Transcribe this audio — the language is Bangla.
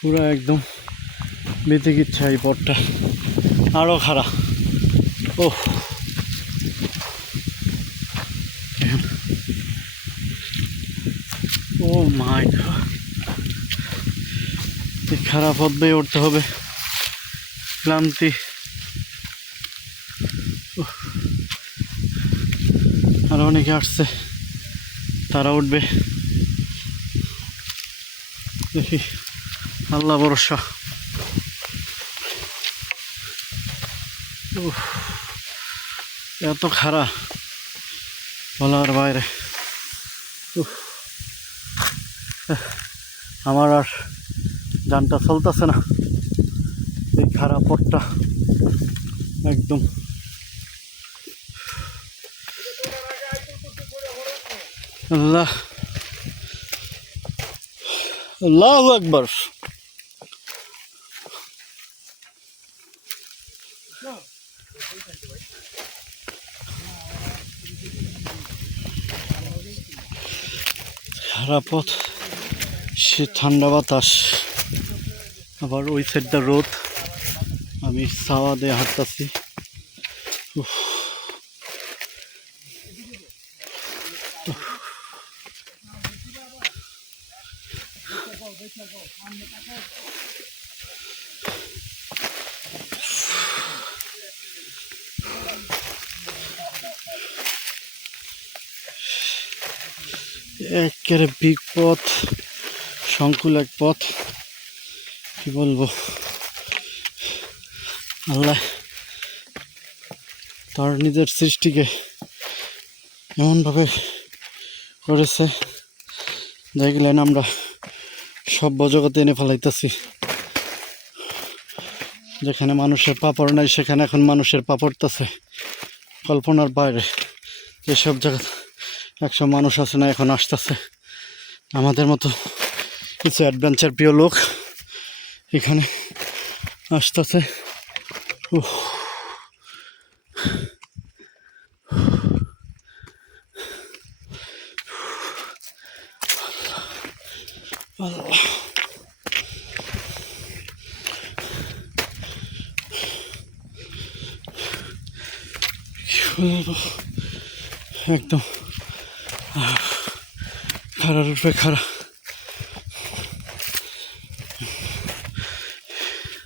পুরা একদম বিতিকিচ্ছা এই পথটা আরো খারাপ। ও ও মাই গড, এই খারাপ পথ বেয়ে উঠতে হবে, ক্লান্তি। আর অনেকে আসছে, তারা উঠবে, দেখি আল্লাহ ভরসা। এত খারাপ বলার বাইরে। আমার আর যানটা চলতেছে না, এই খারাপ পথটা একদম। আল্লাহ আল্লাহু আকবার। খারাপ পথ, সে ঠান্ডা বাতাস, আবার ওই সাইডটা রোদ, আমি ছাওয়া দিয়ে হাঁটতেছি। একেবারে বিগ পথ, সংকুল এক পথ, কি বলবো। আল্লাহ তার নিজের সৃষ্টিকে এমনভাবে করেছে, দেখলেন আমরা সভ্য জগতে এনে ফেলাইতেছি। যেখানে মানুষের পাপড় নাই সেখানে এখন মানুষের পা পড়তেছে, কল্পনার বাইরে। যেসব জায়গা একসব মানুষ আছে না, এখন আসতেছে আমাদের মতো কিছু অ্যাডভেঞ্চার প্রিয় লোক এখানে আসতেছে। একদম খারাপ রূপে খারাপ।